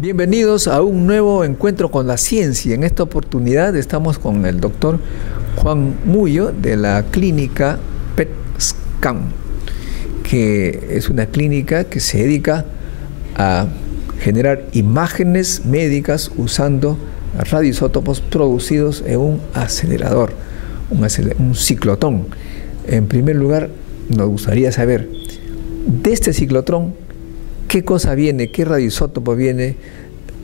Bienvenidos a un nuevo encuentro con la ciencia. En esta oportunidad estamos con el doctor Juan Muyo de la clínica PET-Scan, que es una clínica que se dedica a generar imágenes médicas usando radioisótopos producidos en un acelerador, un ciclotrón. En primer lugar, nos gustaría saber de este ciclotrón qué cosa viene, qué radioisótopo viene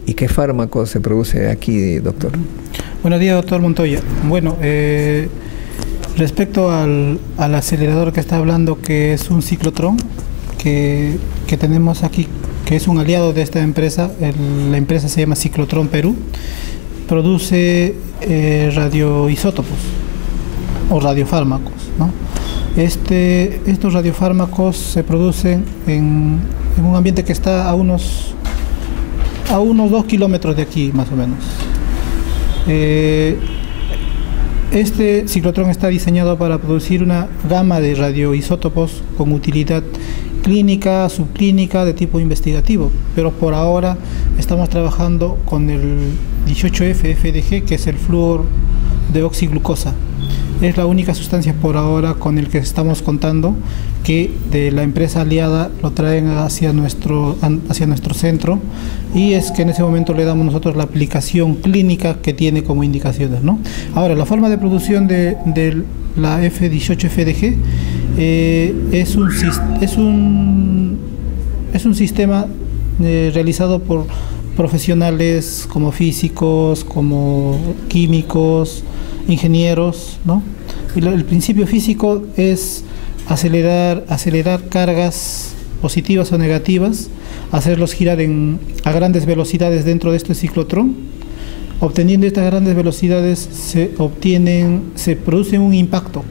y qué fármaco se produce aquí, doctor. Buenos días, doctor Montoya. Bueno, respecto al acelerador que está hablando, que es un ciclotrón que tenemos aquí, que es un aliado de esta empresa, la empresa se llama Ciclotrón Perú, produce radioisótopos o radiofármacos, ¿no? Estos radiofármacos se producen en un ambiente que está a unos 2 kilómetros de aquí, más o menos. Este ciclotrón está diseñado para producir una gama de radioisótopos con utilidad clínica, subclínica, de tipo investigativo, pero por ahora estamos trabajando con el 18F-FDG, que es el flúor de oxiglucosa. Es la única sustancia por ahora con el que estamos contando que de la empresa aliada lo traen hacia nuestro centro, y es que en ese momento le damos nosotros la aplicación clínica que tiene como indicaciones, ¿no? Ahora, la forma de producción de la F18FDG es un sistema realizado por profesionales como físicos, como químicos, ingenieros, ¿no? Y el principio físico es acelerar cargas positivas o negativas, hacerlos girar a grandes velocidades dentro de este ciclotrón. Obteniendo estas grandes velocidades se produce un impacto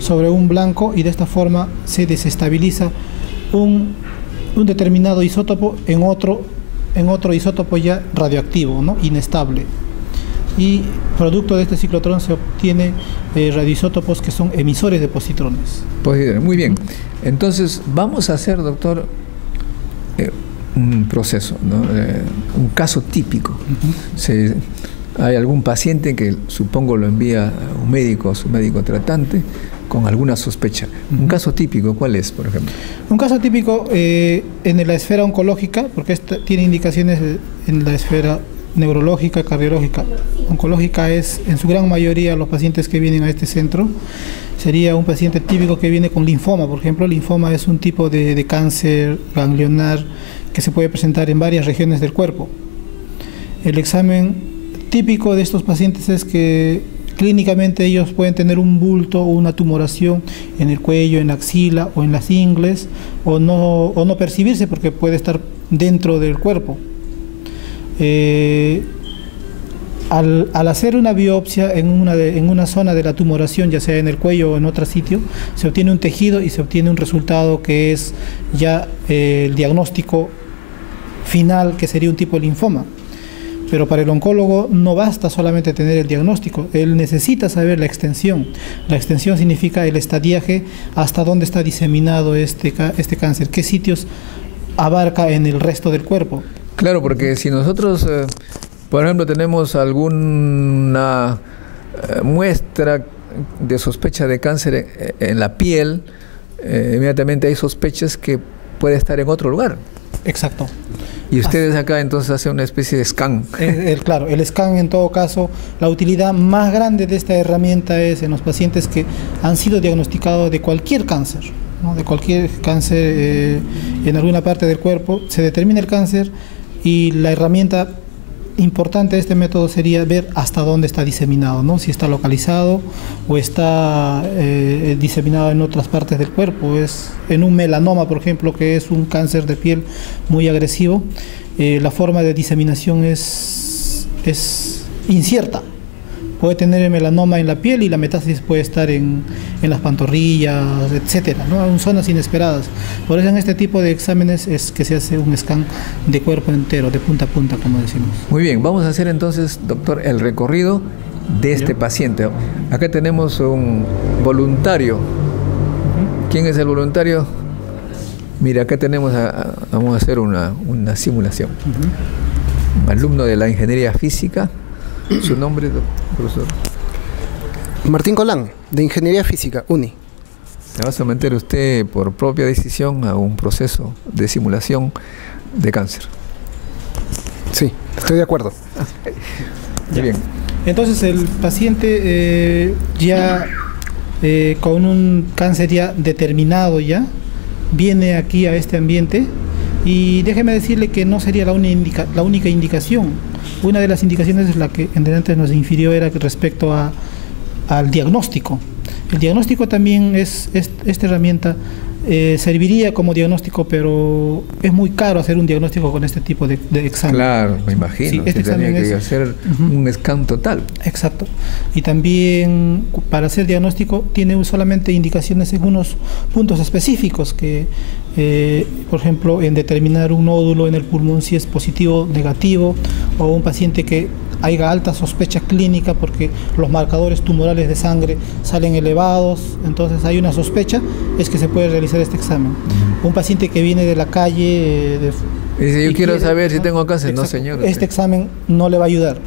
sobre un blanco, y de esta forma se desestabiliza un determinado isótopo en otro isótopo ya radioactivo, ¿no? Inestable. Y producto de este ciclotrón se obtiene radioisótopos que son emisores de positrones. Muy bien. Entonces vamos a hacer, doctor, un proceso, ¿no? Un caso típico. Hay algún paciente que supongo lo envía a un médico, a su médico tratante, con alguna sospecha. Un caso típico, ¿cuál es, por ejemplo? Un caso típico en la esfera oncológica, porque tiene indicaciones en la esfera neurológica, cardiológica. Oncológica es en su gran mayoría los pacientes que vienen a este centro. Sería un paciente típico que viene con linfoma, por ejemplo. Linfoma es un tipo de cáncer ganglionar que se puede presentar en varias regiones del cuerpo. El examen típico de estos pacientes es que clínicamente ellos pueden tener un bulto o una tumoración en el cuello, en la axila o en las ingles, o no percibirse porque puede estar dentro del cuerpo. Al hacer una biopsia en una zona de la tumoración, ya sea en el cuello o en otro sitio, se obtiene un tejido y se obtiene un resultado que es ya el diagnóstico final, que sería un tipo de linfoma. Pero para el oncólogo no basta solamente tener el diagnóstico, él necesita saber la extensión. La extensión significa el estadiaje, hasta dónde está diseminado este cáncer, qué sitios abarca en el resto del cuerpo. Claro, porque si nosotros, por ejemplo, tenemos alguna muestra de sospecha de cáncer en la piel, inmediatamente hay sospechas que puede estar en otro lugar. Exacto. Y ustedes acá entonces hacen una especie de scan. Claro, el scan, en todo caso, la utilidad más grande de esta herramienta es en los pacientes que han sido diagnosticados de cualquier cáncer, ¿no? De cualquier cáncer en alguna parte del cuerpo. Se determina el cáncer y la herramienta importante de este método sería ver hasta dónde está diseminado, ¿no? Si está localizado o está diseminado en otras partes del cuerpo. Es en un melanoma, por ejemplo, que es un cáncer de piel muy agresivo. La forma de diseminación es incierta. Puede tener el melanoma en la piel y la metástasis puede estar en las pantorrillas, etcétera, ¿no? En zonas inesperadas. Por eso en este tipo de exámenes es que se hace un scan de cuerpo entero, de punta a punta, como decimos. Muy bien, vamos a hacer entonces, doctor, el recorrido de este paciente. Acá tenemos un voluntario. ¿Quién es el voluntario? Mira, acá tenemos, vamos a hacer una simulación. alumno de la ingeniería física. ¿Su nombre, profesor? Martín Colán, de Ingeniería Física, UNI. ¿Se va a someter usted por propia decisión a un proceso de simulación de cáncer? Sí, estoy de acuerdo. Muy bien. Entonces el paciente ya con un cáncer ya determinado ya, viene aquí a este ambiente y déjeme decirle que no sería la única indicación. Una de las indicaciones es la que antes nos infirió era respecto al diagnóstico. El diagnóstico también esta herramienta serviría como diagnóstico, pero es muy caro hacer un diagnóstico con este tipo de examen. Claro, me imagino. Sí, este tenía examen que hacer un scan total. Exacto. Y también para hacer diagnóstico tiene solamente indicaciones en unos puntos específicos que, por ejemplo, en determinar un nódulo en el pulmón si es positivo o negativo, o un paciente que haya alta sospecha clínica porque los marcadores tumorales de sangre salen elevados, entonces hay una sospecha, es que se puede realizar este examen. Un paciente que viene de la calle... Dice, yo quiero saber si ¿no? tengo cáncer. Exacto. No, señor. Este examen no le va a ayudar.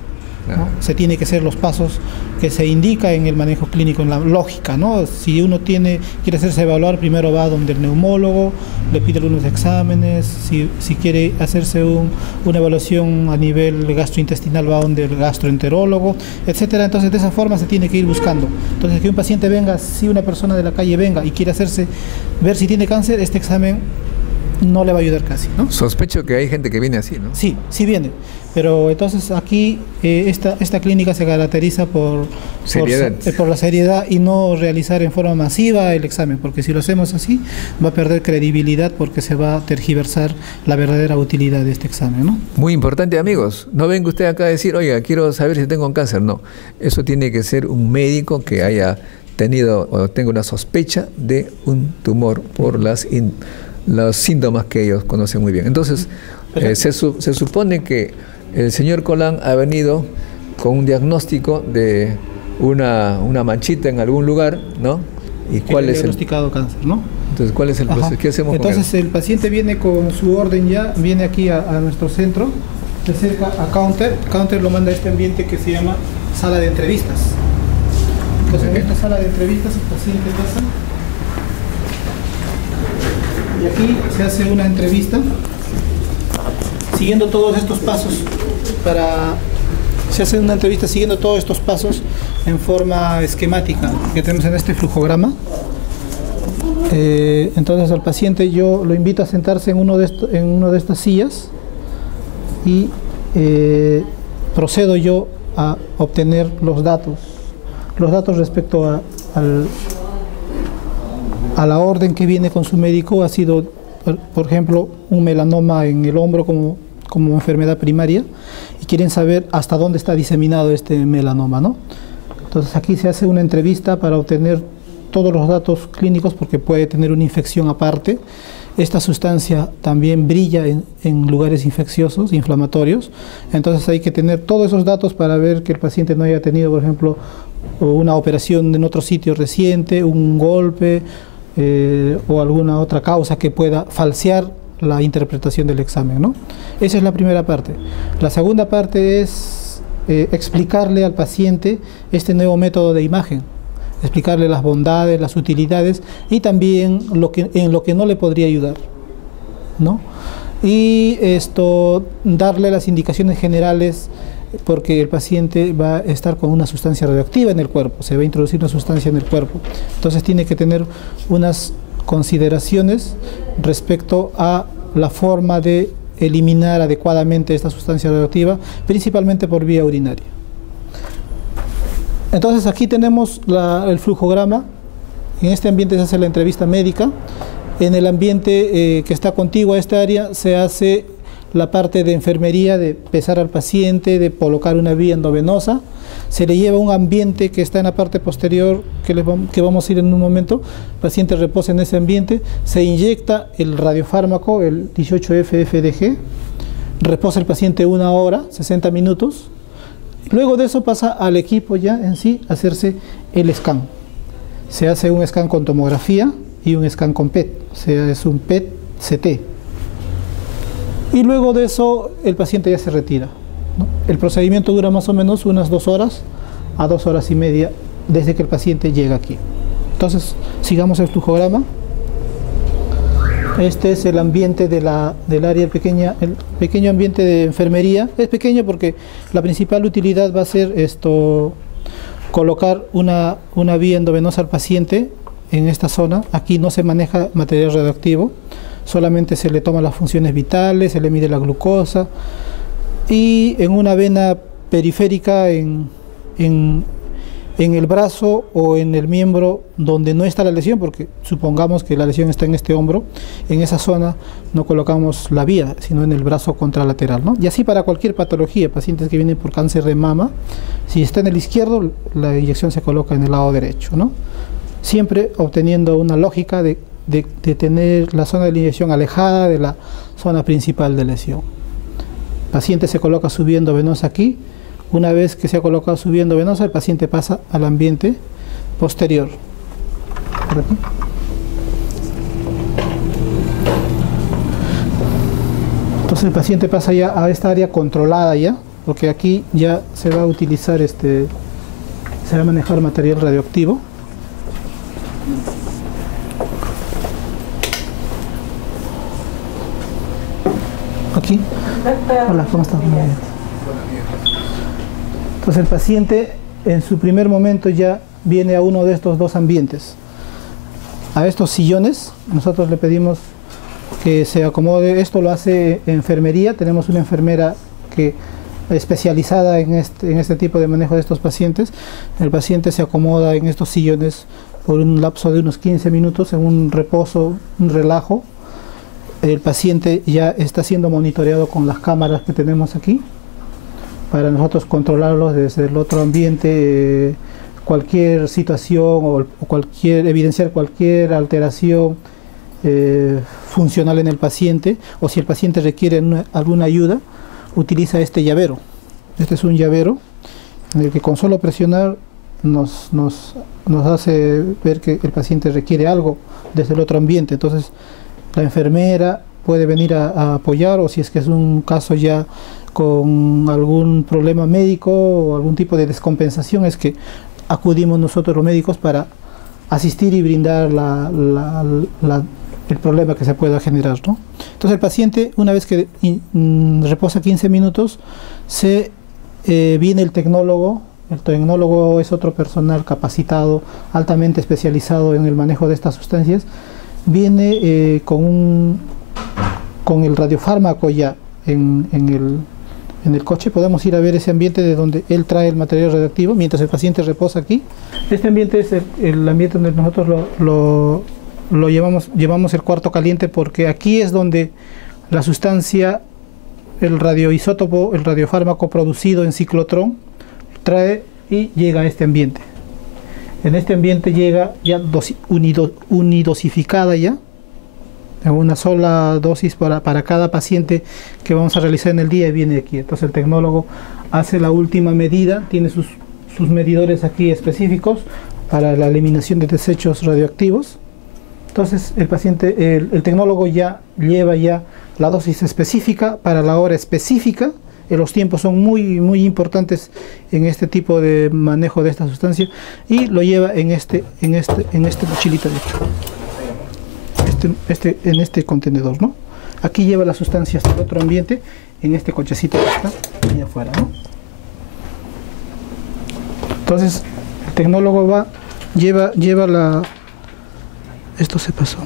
¿no? Se tiene que hacer los pasos que se indica en el manejo clínico, en la lógica, ¿no? Si uno quiere hacerse evaluar, primero va donde el neumólogo, le pide algunos exámenes, si quiere hacerse una evaluación a nivel gastrointestinal, va donde el gastroenterólogo, etcétera. Entonces de esa forma se tiene que ir buscando. Entonces que un paciente venga, si una persona de la calle venga y quiere ver si tiene cáncer, este examen no le va a ayudar casi, ¿no? Sospecho que hay gente que viene así, ¿no? Sí, sí viene. Pero entonces aquí esta clínica se caracteriza por la seriedad y no realizar en forma masiva el examen, porque si lo hacemos así va a perder credibilidad porque se va a tergiversar la verdadera utilidad de este examen, ¿no? Muy importante, amigos. No venga usted acá a decir, oiga, quiero saber si tengo cáncer. No, eso tiene que ser un médico que haya tenido o tenga una sospecha de un tumor por los síntomas que ellos conocen muy bien. Entonces, se supone que el señor Colán ha venido con un diagnóstico de una manchita en algún lugar, ¿no? ¿Y cuál es diagnosticado cáncer, ¿no? Entonces, ¿cuál es el proceso? ¿Qué hacemos con él? Entonces, el paciente viene con su orden ya, viene aquí a nuestro centro, se acerca a counter. Counter lo manda a este ambiente que se llama sala de entrevistas. Entonces, en esta sala de entrevistas el paciente pasa y aquí se hace una entrevista siguiendo todos estos pasos se hace una entrevista siguiendo todos estos pasos en forma esquemática que tenemos en este flujograma. Entonces al paciente yo lo invito a sentarse en una de estas sillas y procedo yo a obtener los datos respecto a la orden que viene con su médico. Ha sido, por ejemplo, un melanoma en el hombro como enfermedad primaria y quieren saber hasta dónde está diseminado este melanoma, ¿no? Entonces aquí se hace una entrevista para obtener todos los datos clínicos porque puede tener una infección aparte. Esta sustancia también brilla en lugares infecciosos, inflamatorios, entonces hay que tener todos esos datos para ver que el paciente no haya tenido, por ejemplo, una operación en otro sitio reciente, un golpe o alguna otra causa que pueda falsear la interpretación del examen, ¿no? Esa es la primera parte. La segunda parte es explicarle al paciente este nuevo método de imagen, explicarle las bondades, las utilidades y también en lo que no le podría ayudar, ¿no? Y darle las indicaciones generales porque el paciente va a estar con una sustancia radioactiva en el cuerpo, se va a introducir una sustancia en el cuerpo. Entonces tiene que tener unas consideraciones respecto a la forma de eliminar adecuadamente esta sustancia radioactiva, principalmente por vía urinaria. Entonces aquí tenemos el flujograma. En este ambiente se hace la entrevista médica. En el ambiente que está contiguo a esta área se hace la parte de enfermería, de pesar al paciente, de colocar una vía endovenosa. Se le lleva a un ambiente que está en la parte posterior, que vamos a ir en un momento. El paciente reposa en ese ambiente, se inyecta el radiofármaco, el 18F-FDG, reposa el paciente 1 hora, 60 minutos. Luego de eso pasa al equipo ya en sí a hacerse el scan. Se hace un scan con tomografía y un scan con PET, o sea, es un PET-CT. Y luego de eso el paciente ya se retira, ¿no? El procedimiento dura más o menos unas 2 horas a 2 horas y media desde que el paciente llega aquí. Entonces, sigamos el flujograma. Este es el ambiente del área pequeña, el pequeño ambiente de enfermería. Es pequeño porque la principal utilidad va a ser colocar una vía endovenosa al paciente en esta zona. Aquí no se maneja material radioactivo, solamente se le toman las funciones vitales, se le mide la glucosa, y en una vena periférica en el brazo o en el miembro donde no está la lesión, porque supongamos que la lesión está en este hombro, en esa zona no colocamos la vía, sino en el brazo contralateral, ¿no? Y así para cualquier patología, pacientes que vienen por cáncer de mama, si está en el izquierdo, la inyección se coloca en el lado derecho, ¿no? Siempre obteniendo una lógica de tener la zona de la inyección alejada de la zona principal de lesión. El paciente se coloca su vía endovenosa aquí. Una vez que se ha colocado su vía endovenosa, el paciente pasa al ambiente posterior. Entonces el paciente pasa ya a esta área controlada ya, porque aquí ya se va a utilizar se va a manejar material radioactivo. Aquí. Hola, ¿cómo estás? Muy bien. Entonces el paciente en su primer momento ya viene a uno de estos dos ambientes. A estos sillones nosotros le pedimos que se acomode. Esto lo hace enfermería. Tenemos una enfermera que especializada en este tipo de manejo de estos pacientes. El paciente se acomoda en estos sillones por un lapso de unos 15 minutos en un reposo, un relajo. El paciente ya está siendo monitoreado con las cámaras que tenemos aquí, para nosotros controlarlos desde el otro ambiente, cualquier situación o evidenciar cualquier alteración funcional en el paciente, o si el paciente requiere alguna ayuda, utiliza este llavero. Este es un llavero en el que con solo presionar nos hace ver que el paciente requiere algo desde el otro ambiente. Entonces la enfermera puede venir a apoyar, o si es que es un caso ya con algún problema médico o algún tipo de descompensación, es que acudimos nosotros los médicos para asistir y brindar el problema que se pueda generar, ¿no? Entonces el paciente, una vez que reposa 15 minutos, viene el tecnólogo. El tecnólogo es otro personal capacitado, altamente especializado en el manejo de estas sustancias. Viene con el radiofármaco ya en el coche. Podemos ir a ver ese ambiente de donde él trae el material radioactivo mientras el paciente reposa aquí. Este ambiente es el ambiente donde nosotros lo llevamos el cuarto caliente, porque aquí es donde la sustancia, el radioisótopo, el radiofármaco producido en ciclotrón, trae y llega a este ambiente. En este ambiente llega ya unidosificada ya, en una sola dosis para cada paciente que vamos a realizar en el día, y viene aquí. Entonces el tecnólogo hace la última medida, tiene sus medidores aquí específicos para la eliminación de desechos radioactivos. Entonces el paciente, el tecnólogo ya lleva ya la dosis específica para la hora específica. Los tiempos son muy importantes en este tipo de manejo de esta sustancia, y lo lleva en este mochilito de aquí. En este contenedor, ¿no? Aquí lleva la sustancia hasta el otro ambiente, en este cochecito que está ahí afuera, ¿no? Entonces el tecnólogo lleva la... Esto se pasó.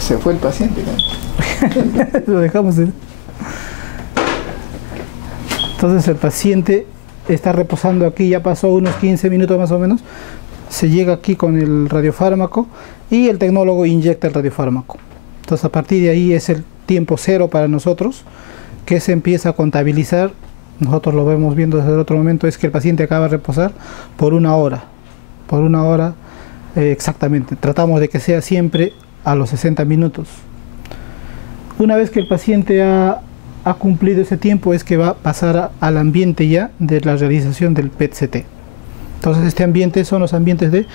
Se fue el paciente, ¿no? Lo dejamos. Entonces el paciente está reposando aquí, ya pasó unos 15 minutos más o menos. Se llega aquí con el radiofármaco y el tecnólogo inyecta el radiofármaco. Entonces a partir de ahí es el tiempo cero para nosotros, que se empieza a contabilizar. Nosotros lo vemos viendo desde el otro momento, es que el paciente acaba de reposar por una hora. Por una hora exactamente. Tratamos de que sea siempre a los 60 minutos. Una vez que el paciente ha cumplido ese tiempo, es que va a pasar al ambiente ya de la realización del PET-CT. Entonces este ambiente son los ambientes de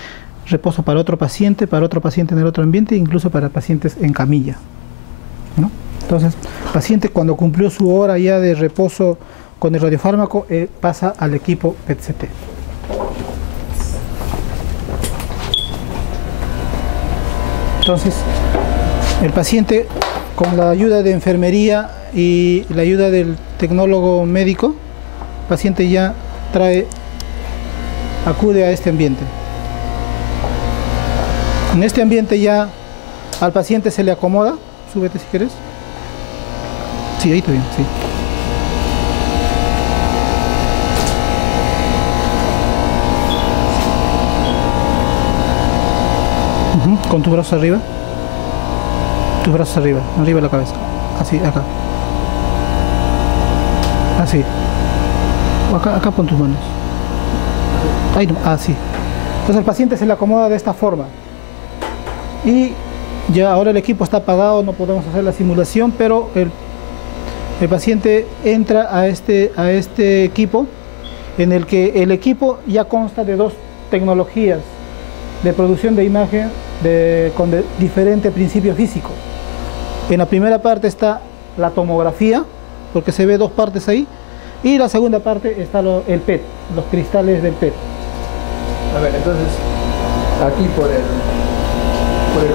reposo para otro paciente en el otro ambiente, incluso para pacientes en camilla, ¿no? Entonces, el paciente cuando cumplió su hora ya de reposo con el radiofármaco, pasa al equipo PET-CT. Entonces, el paciente, con la ayuda de enfermería y la ayuda del tecnólogo médico, el paciente ya acude a este ambiente. En este ambiente ya al paciente se le acomoda, súbete si quieres. Sí, ahí está bien, sí. Con tus brazos arriba. Tus brazos arriba de la cabeza. Así, acá. Así. Acá pon tus manos. Ahí no, así. Entonces el paciente se le acomoda de esta forma. Y ya ahora el equipo está apagado, no podemos hacer la simulación, pero el paciente entra a este equipo, en el que el equipo ya consta de dos tecnologías de producción de imagen con diferente principio físico. En la primera parte está la tomografía, porque se ve dos partes ahí, y la segunda parte está el PET, los cristales del PET. A ver, entonces, aquí por el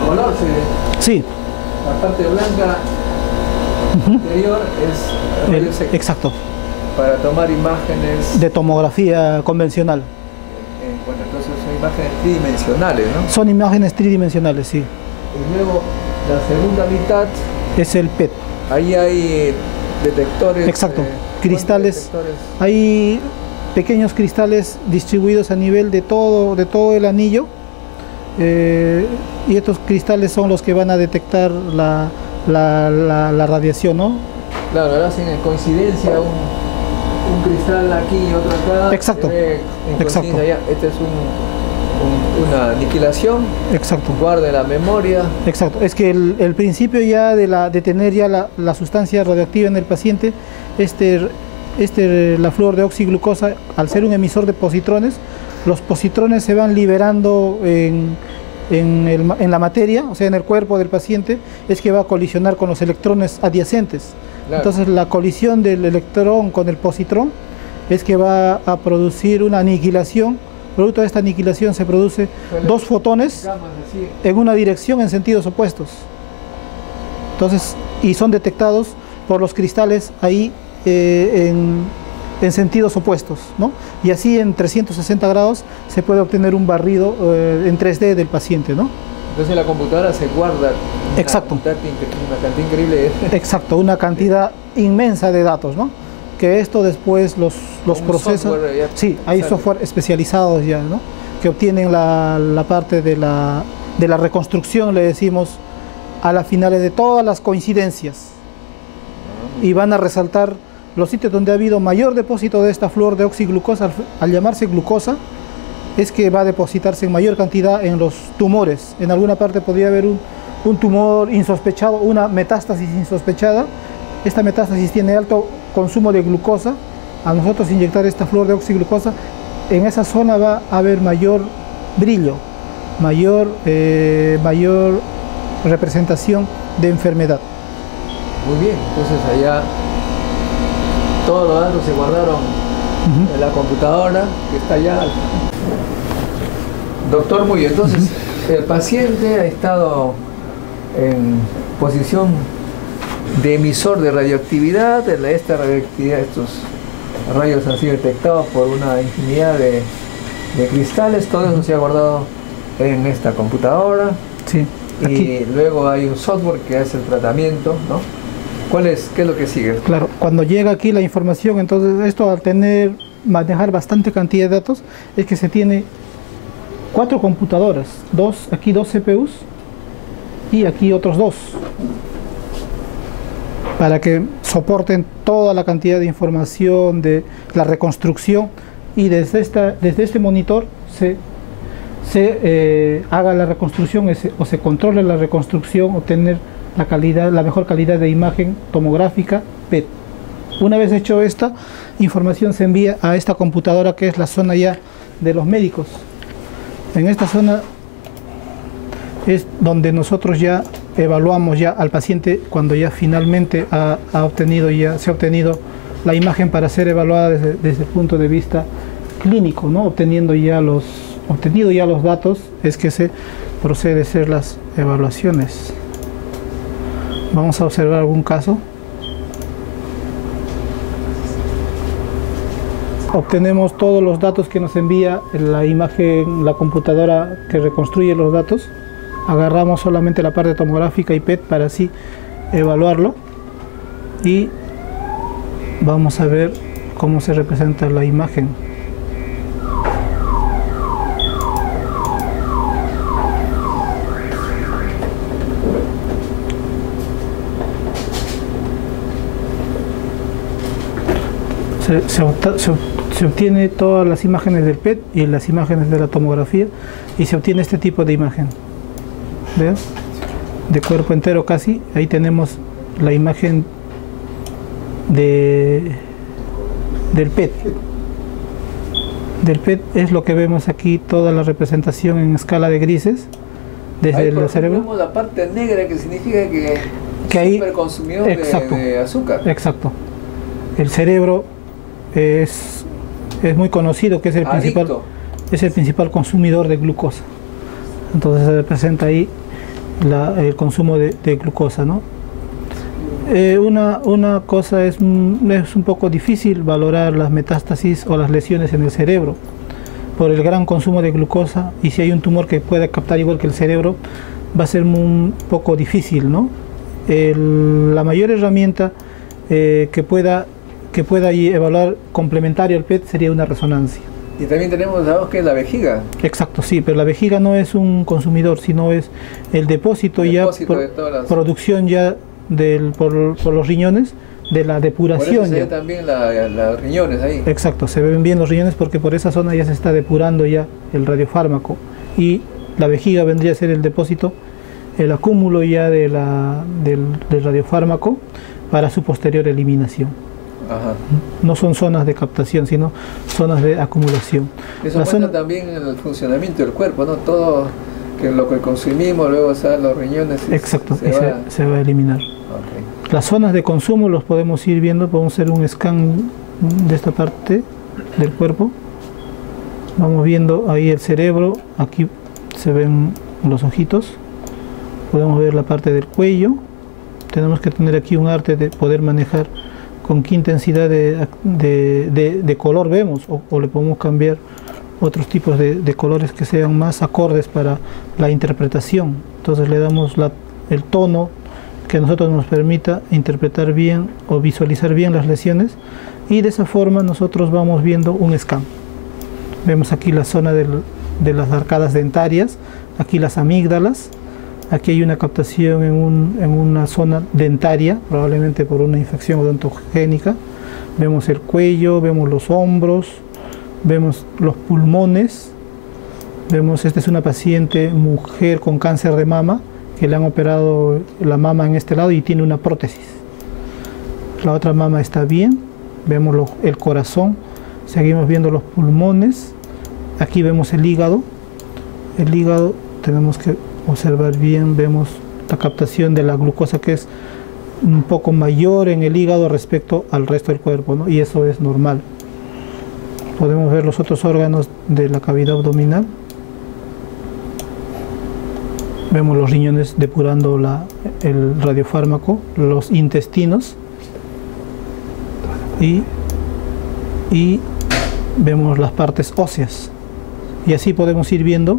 color se ve. Sí. La parte blanca interior es exacto. Para tomar imágenes de tomografía convencional. Bueno, entonces son imágenes tridimensionales, ¿no? Son imágenes tridimensionales, sí. Y luego la segunda mitad es el PET. Ahí hay detectores. Exacto. Cristales. Hay pequeños cristales distribuidos a nivel de todo el anillo. Y estos cristales son los que van a detectar la radiación, ¿no? Claro, ahora hacen en coincidencia un cristal aquí y otro acá. Exacto. Exacto. Allá. Este es una aniquilación. Exacto. Guarda la memoria. Exacto. Es que el principio ya de tener ya la sustancia radioactiva en el paciente, la flúor de oxiglucosa, al ser un emisor de positrones, los positrones se van liberando en la materia, o sea, en el cuerpo del paciente, es que va a colisionar con los electrones adyacentes. Claro. Entonces la colisión del electrón con el positrón es que va a producir una aniquilación. Producto de esta aniquilación se produce dos fotones en una dirección en sentidos opuestos. Entonces, y son detectados por los cristales ahí en sentidos opuestos, ¿no? Y así en 360 grados se puede obtener un barrido en 3D del paciente, ¿no? Entonces la computadora se guarda exacto. Una cantidad increíble. Exacto, una cantidad inmensa de datos, ¿no? Que esto después los procesos. Sí, hay software especializados ya, ¿no? Que obtienen la parte de la reconstrucción, le decimos, a las finales de todas las coincidencias. Y van a resaltar los sitios donde ha habido mayor depósito de esta flúor de oxiglucosa. Al llamarse glucosa, es que va a depositarse en mayor cantidad en los tumores. En alguna parte podría haber un tumor insospechado, una metástasis insospechada. Esta metástasis tiene alto consumo de glucosa. A nosotros inyectar esta flúor de oxiglucosa, en esa zona va a haber mayor brillo, mayor representación de enfermedad. Muy bien, entonces allá todos los datos se guardaron en la computadora que está allá. Doctor Muyo, entonces el paciente ha estado en posición de emisor de radioactividad. Esta radioactividad, estos rayos han sido detectados por una infinidad de cristales. Todo eso se ha guardado en esta computadora. Sí, y luego hay un software que hace el tratamiento, ¿no? ¿Qué es lo que sigue? Claro, cuando llega aquí la información, entonces esto al manejar bastante cantidad de datos, es que se tiene 4 computadoras, aquí dos CPUs y aquí otros 2, para que soporten toda la cantidad de información de la reconstrucción, y desde este monitor se haga la reconstrucción o se controle la reconstrucción, obtener la mejor calidad de imagen tomográfica PET. Una vez hecho esta información, se envía a esta computadora, que es la zona ya de los médicos. En esta zona es donde nosotros ya evaluamos ya al paciente cuando ya finalmente se ha obtenido la imagen para ser evaluada desde el punto de vista clínico, ¿no? Obtenido ya los datos, es que se procede a hacer las evaluaciones. Vamos a observar algún caso. Obtenemos todos los datos que nos envía la imagen, la computadora que reconstruye los datos. Agarramos solamente la parte tomográfica y PET para así evaluarlo. Y vamos a ver cómo se representa la imagen. Se obtiene todas las imágenes del PET y las imágenes de la tomografía y se obtiene este tipo de imagen. ¿Ves? De cuerpo entero casi. Ahí tenemos la imagen del PET. Del PET es lo que vemos aquí, toda la representación en escala de grises desde el cerebro. Vemos la parte negra, que significa que ahí, superconsumidor de azúcar. Exacto. El cerebro es muy conocido que es el principal consumidor de glucosa. Entonces se representa ahí el consumo de glucosa, ¿no? Una cosa es un poco difícil valorar las metástasis o las lesiones en el cerebro por el gran consumo de glucosa, y si hay un tumor que pueda captar igual que el cerebro va a ser un poco difícil, ¿no? La mayor herramienta que pueda evaluar complementario al PET sería una resonancia. Y también tenemos, sabemos que es la vejiga. Exacto, sí, pero la vejiga no es un consumidor, sino es el depósito ya, producción ya por los riñones, de la depuración. Por eso se ve también los riñones ahí. Exacto, se ven bien los riñones porque por esa zona ya se está depurando ya el radiofármaco, y la vejiga vendría a ser el depósito, el acúmulo ya del radiofármaco para su posterior eliminación. Ajá. No son zonas de captación, sino zonas de acumulación. Eso muestra también el funcionamiento del cuerpo, ¿no? Todo lo que consumimos, luego salen los riñones. Exacto, se va a eliminar. Okay. Las zonas de consumo los podemos ir viendo, podemos hacer un scan de esta parte del cuerpo. Vamos viendo ahí el cerebro, aquí se ven los ojitos, podemos ver la parte del cuello. Tenemos que tener aquí un arte de poder manejar con qué intensidad de color vemos, o le podemos cambiar otros tipos de colores que sean más acordes para la interpretación. Entonces le damos el tono que a nosotros nos permita interpretar bien o visualizar bien las lesiones, y de esa forma nosotros vamos viendo un scan. Vemos aquí la zona de las arcadas dentarias, aquí las amígdalas. Aquí hay una captación en una zona dentaria, probablemente por una infección odontogénica. Vemos el cuello, vemos los hombros, vemos los pulmones. Esta es una paciente mujer con cáncer de mama, que le han operado la mama en este lado y tiene una prótesis. La otra mama está bien, vemos el corazón, seguimos viendo los pulmones. Aquí vemos el hígado. El hígado tenemos que observar bien, vemos la captación de la glucosa, que es un poco mayor en el hígado respecto al resto del cuerpo, ¿no? Y eso es normal. Podemos ver los otros órganos de la cavidad abdominal. Vemos los riñones depurando el radiofármaco, los intestinos, y vemos las partes óseas. Y así podemos ir viendo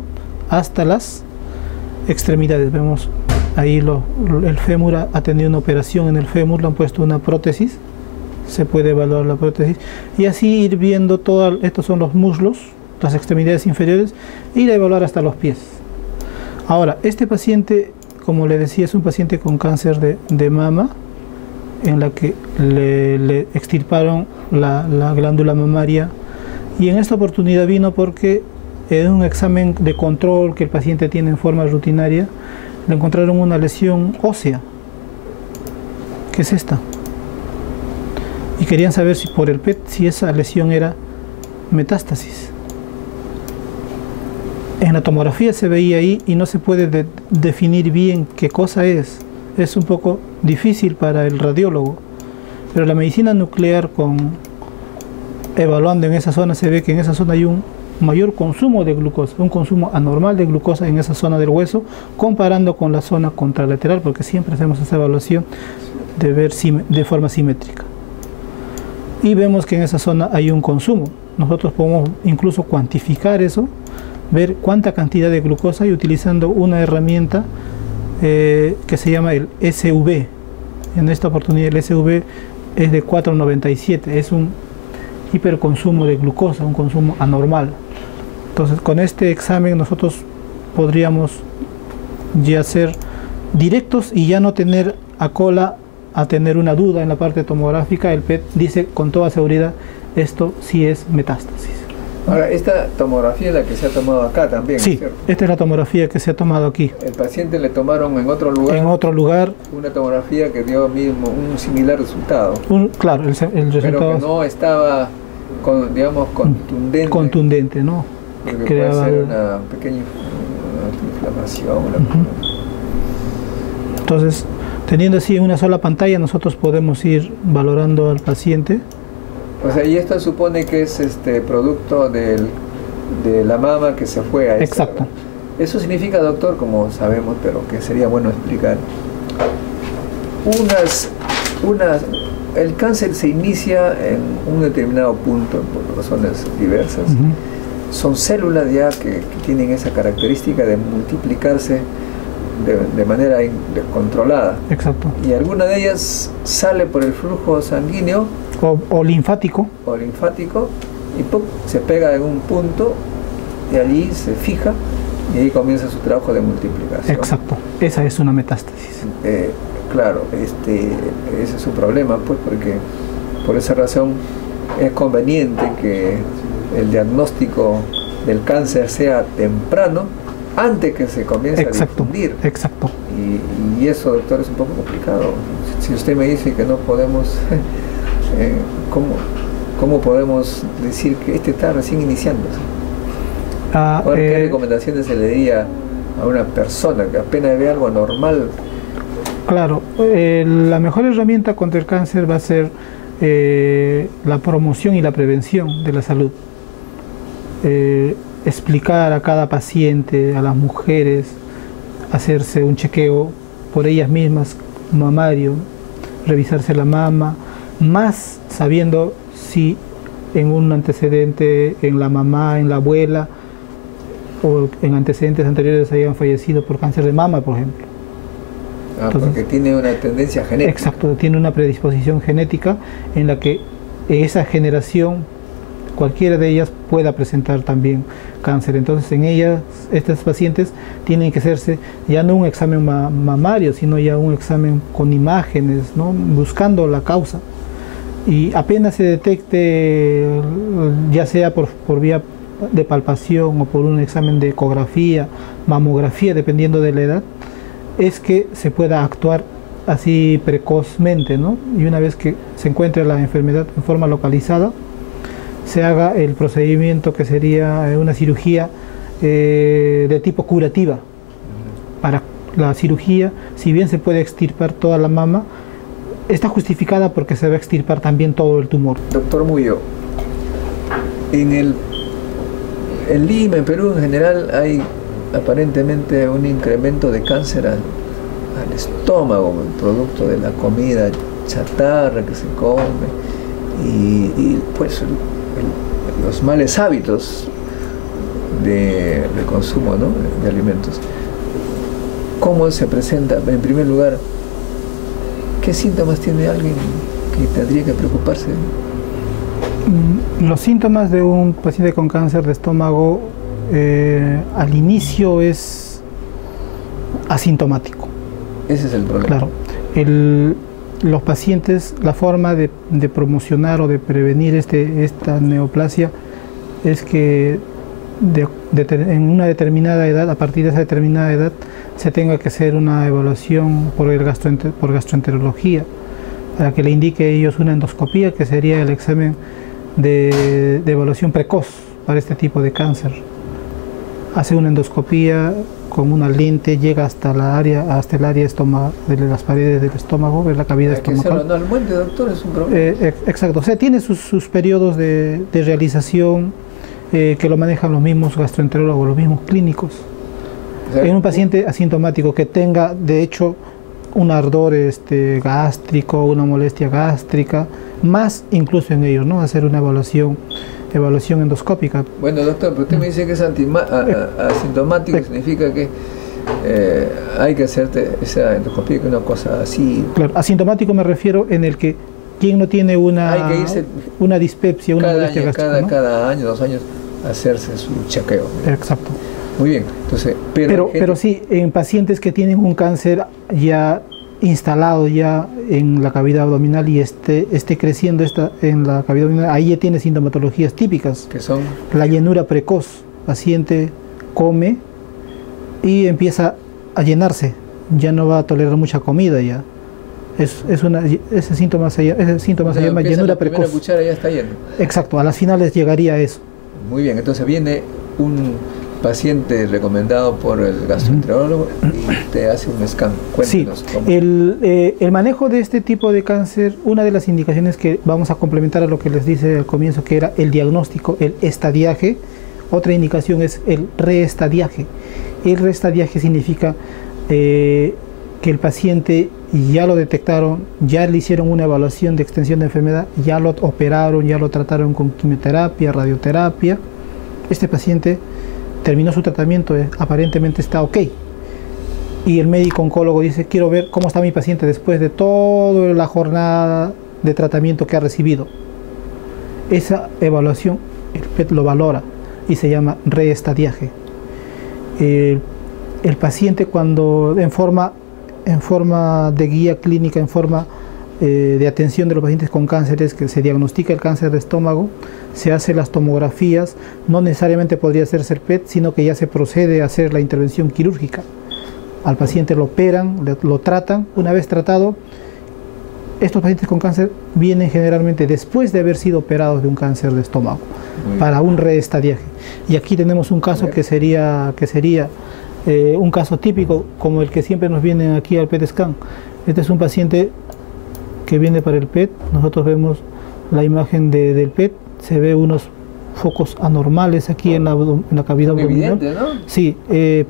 hasta las extremidades. Vemos ahí el fémur ha tenido una operación en el fémur, le han puesto una prótesis, se puede evaluar la prótesis, y así ir viendo estos son los muslos, las extremidades inferiores, e ir a evaluar hasta los pies. Ahora, este paciente, como le decía, es un paciente con cáncer de mama, en la que le extirparon la glándula mamaria, y en esta oportunidad vino porque en un examen de control que el paciente tiene en forma rutinaria, le encontraron una lesión ósea, que es esta, y querían saber si por el PET, si esa lesión era metástasis. En la tomografía se veía ahí y no se puede definir bien qué cosa es. Es un poco difícil para el radiólogo. Pero la medicina nuclear, evaluando en esa zona, se ve que en esa zona hay un mayor consumo de glucosa, un consumo anormal de glucosa en esa zona del hueso, comparando con la zona contralateral, porque siempre hacemos esa evaluación de ver de forma simétrica. Y vemos que en esa zona hay un consumo. Nosotros podemos incluso cuantificar eso, ver cuánta cantidad de glucosa hay utilizando una herramienta que se llama el SV. En esta oportunidad el SV es de 4,97, es un hiperconsumo de glucosa, un consumo anormal. Entonces, con este examen nosotros podríamos ya ser directos y ya no tener a tener una duda en la parte tomográfica. El PET dice con toda seguridad, esto sí es metástasis. Ahora, esta tomografía es la que se ha tomado acá también, sí, ¿cierto? Esta es la tomografía que se ha tomado aquí. El paciente le tomaron en otro lugar. En otro lugar. Una tomografía que dio mismo un similar resultado. Claro, el resultado. Pero que no estaba, digamos, contundente. Contundente, ¿no? Porque puede ser una pequeña inflamación. Entonces, teniendo así en una sola pantalla, nosotros podemos ir valorando al paciente. O sea, y esto supone que es producto de la mama que se fue a esta. Exacto. ¿Verdad? Eso significa, doctor, como sabemos, pero que sería bueno explicar. El cáncer se inicia en un determinado punto por razones diversas. Son células ya que tienen esa característica de multiplicarse de manera descontrolada. Exacto. Y alguna de ellas sale por el flujo sanguíneo o linfático. O linfático y ¡pum!, se pega en un punto y allí se fija y ahí comienza su trabajo de multiplicación. Exacto. Esa es una metástasis. Claro, ese es su problema, pues, porque por esa razón es conveniente que el diagnóstico del cáncer sea temprano, antes que se comience a difundir. Exacto. Y eso, doctor, es un poco complicado. Si usted me dice que no podemos, ¿cómo podemos decir que este está recién iniciándose? ¿Qué recomendaciones se le daría a una persona que apenas ve algo anormal? Claro, la mejor herramienta contra el cáncer va a ser la promoción y la prevención de la salud. Explicar a cada paciente, a las mujeres, hacerse un chequeo por ellas mismas, mamario, revisarse la mama, más sabiendo si en un antecedente, en la mamá, en la abuela, o en antecedentes anteriores hayan fallecido por cáncer de mama, por ejemplo. Entonces, porque tiene una tendencia genética. Exacto, tiene una predisposición genética en la que esa generación, cualquiera de ellas pueda presentar también cáncer. Entonces en ellas, estas pacientes tienen que hacerse ya no un examen mamario, sino ya un examen con imágenes, ¿no?, buscando la causa. Y apenas se detecte, ya sea por vía de palpación o por un examen de ecografía, mamografía, dependiendo de la edad, es que se pueda actuar así precozmente, ¿no? Y una vez que se encuentre la enfermedad en forma localizada, se haga el procedimiento que sería una cirugía de tipo curativa. Para la cirugía, si bien se puede extirpar toda la mama, está justificada porque se va a extirpar también todo el tumor. Doctor Muyo, en Lima, en Perú en general, hay aparentemente un incremento de cáncer al estómago, producto de la comida chatarra que se come y pues los malos hábitos de consumo, ¿no?, de alimentos. ¿Cómo se presenta? En primer lugar, ¿qué síntomas tiene alguien que tendría que preocuparse? Los síntomas de un paciente con cáncer de estómago al inicio es asintomático. Ese es el problema. Claro. Los pacientes, la forma de promocionar o de prevenir esta neoplasia es que en una determinada edad, a partir de esa determinada edad, se tenga que hacer una evaluación por gastroenterología, para que le indique a ellos una endoscopía, que sería el examen de evaluación precoz para este tipo de cáncer. hace una endoscopía con una lente, llega hasta el área de las paredes del estómago, de la cavidad estomacal. Anualmente, doctor, es un problema. Exacto, o sea, tiene sus periodos de realización que lo manejan los mismos gastroenterólogos, los mismos clínicos. O sea, en un paciente asintomático que tenga, de hecho, un ardor gástrico, una molestia gástrica, más incluso en ellos, ¿no? Hacer una evaluación endoscópica. Bueno, doctor, pero usted me dice que es asintomático, significa que hay que hacerte esa endoscopía, que una cosa así. Claro, asintomático me refiero en el que quien no tiene una dispepsia, una molestia gástrica, ¿no? Cada año, 2 años, hacerse su chequeo. Exacto. Muy bien, entonces, pero sí, en pacientes que tienen un cáncer ya instalado ya en la cavidad abdominal y esté creciendo en la cavidad abdominal, ahí ya tiene sintomatologías típicas. ¿Qué son? La llenura precoz. El paciente come y empieza a llenarse, ya no va a tolerar mucha comida ya. Ese síntoma se llama llenura precoz. La primera cuchara ya está llena. Exacto, a las finales llegaría a eso. Muy bien, entonces viene un paciente recomendado por el gastroenterólogo y te hace un scan. Cuéntanos. Sí, el manejo de este tipo de cáncer, una de las indicaciones que vamos a complementar a lo que les dice al comienzo, que era el diagnóstico, el estadiaje. Otra indicación es el reestadiaje. El reestadiaje significa que el paciente ya lo detectaron, ya le hicieron una evaluación de extensión de enfermedad, ya lo operaron, ya lo trataron con quimioterapia, radioterapia. Este paciente terminó su tratamiento, aparentemente está ok. Y el médico oncólogo dice, quiero ver cómo está mi paciente después de toda la jornada de tratamiento que ha recibido. Esa evaluación, el PET lo valora y se llama reestadiaje. El paciente cuando en forma de guía clínica, en forma de atención de los pacientes con cánceres, que se diagnostica el cáncer de estómago, se hace las tomografías, no necesariamente podría hacerse el PET, sino que ya se procede a hacer la intervención quirúrgica. Al paciente lo operan, lo tratan. Una vez tratado, estos pacientes con cáncer vienen generalmente después de haber sido operados de un cáncer de estómago para un reestadiaje. Y aquí tenemos un caso que sería un caso típico, como el que siempre nos viene aquí al PET scan. Este es un paciente que viene para el PET. Nosotros vemos la imagen del PET, se ve unos focos anormales aquí en la cavidad abdominal. Evidente, ¿no? Sí,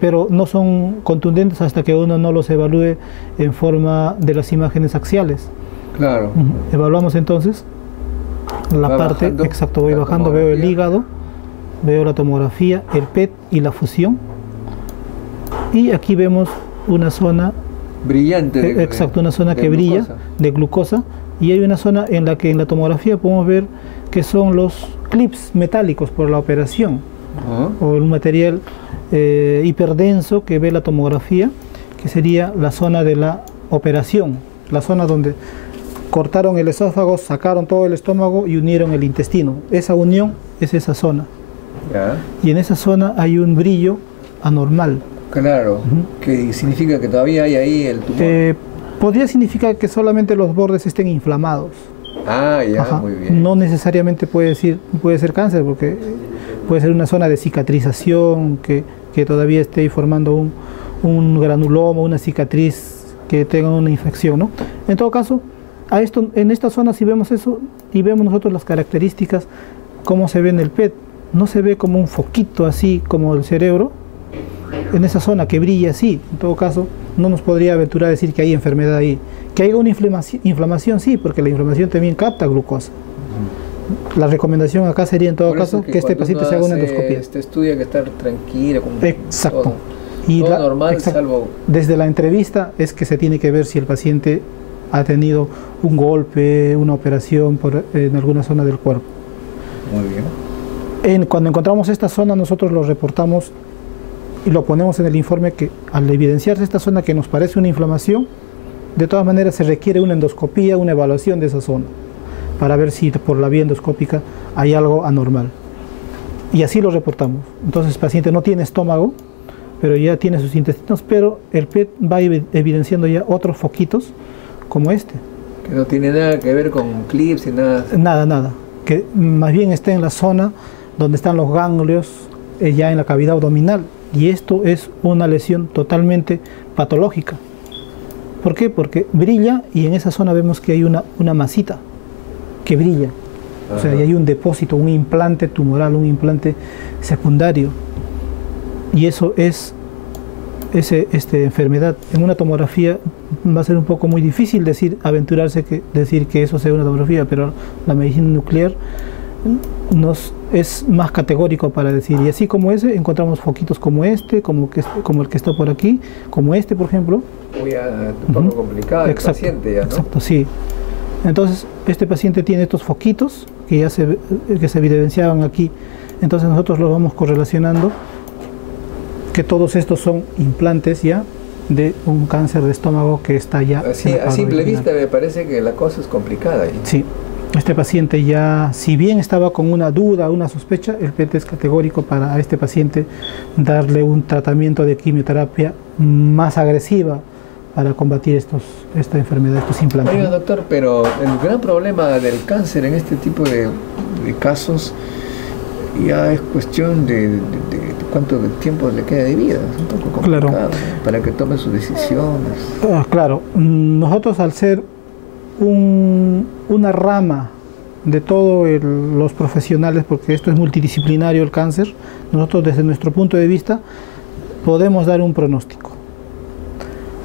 pero no son contundentes hasta que uno no los evalúe en forma de las imágenes axiales. Claro. Evaluamos entonces la parte, exacto, voy bajando, veo el hígado, veo la tomografía, el PET y la fusión. Y aquí vemos una zona brillante, exacto, una zona que brilla de glucosa, y hay una zona en la que en la tomografía podemos ver que son los clips metálicos por la operación, o un material hiperdenso que ve la tomografía, que sería la zona de la operación, la zona donde cortaron el esófago, sacaron todo el estómago y unieron el intestino. Esa unión es esa zona. Y en esa zona hay un brillo anormal. Claro, que significa que todavía hay ahí el tumor. Podría significar que solamente los bordes estén inflamados. Ah, ya, muy bien. No necesariamente puede ser cáncer, porque puede ser una zona de cicatrización que todavía esté formando un granuloma, una cicatriz que tenga una infección, ¿no? En todo caso, en esta zona, si vemos eso y vemos nosotros las características, cómo se ve en el PET, no se ve como un foquito así como el cerebro, en esa zona que brilla así. En todo caso, no nos podría aventurar a decir que hay enfermedad ahí. Que haya una inflamación, sí, porque la inflamación también capta glucosa. La recomendación acá sería en todo caso que este paciente se haga una endoscopia. Estudia que estar tranquilo, como exacto. Todo, y todo normal, exacto. Salvo... Desde la entrevista es que se tiene que ver si el paciente ha tenido un golpe, una operación en alguna zona del cuerpo. Muy bien. Cuando encontramos esta zona, nosotros lo reportamos y lo ponemos en el informe, que al evidenciarse esta zona que nos parece una inflamación, de todas maneras se requiere una endoscopía, una evaluación de esa zona, para ver si por la vía endoscópica hay algo anormal. Y así lo reportamos. Entonces el paciente no tiene estómago, pero ya tiene sus intestinos, pero el PET va evidenciando ya otros foquitos como este. Que no tiene nada que ver con clips y nada. Nada. Que más bien está en la zona donde están los ganglios, ya en la cavidad abdominal. Y esto es una lesión totalmente patológica. ¿Por qué? Porque brilla y en esa zona vemos que hay una masita que brilla. O sea, y hay un depósito, un implante tumoral, un implante secundario. Y eso es enfermedad. En una tomografía va a ser un poco muy difícil aventurarse decir que eso sea una tomografía, pero la medicina nuclear es más categórico para decir. Y así como ese, encontramos foquitos como como el que está por aquí, como este, por ejemplo. Un poco complicado el paciente ya, ¿no? Exacto, sí. Entonces, este paciente tiene estos foquitos que se evidenciaban aquí. Entonces nosotros los vamos correlacionando, que todos estos son implantes ya de un cáncer de estómago que está ya... Así, a simple vista me parece que la cosa es complicada. Sí, este paciente ya, si bien estaba con una duda, una sospecha, el PET es categórico para a este paciente darle un tratamiento de quimioterapia más agresiva para combatir esta enfermedad, estos implantes. Oiga, doctor, pero el gran problema del cáncer en este tipo de casos ya es cuestión de cuánto tiempo le queda de vida. Es un poco complicado, claro, ¿no? Para que tome sus decisiones. Claro, nosotros al ser una rama de todos los profesionales, porque esto es multidisciplinario el cáncer, nosotros desde nuestro punto de vista podemos dar un pronóstico.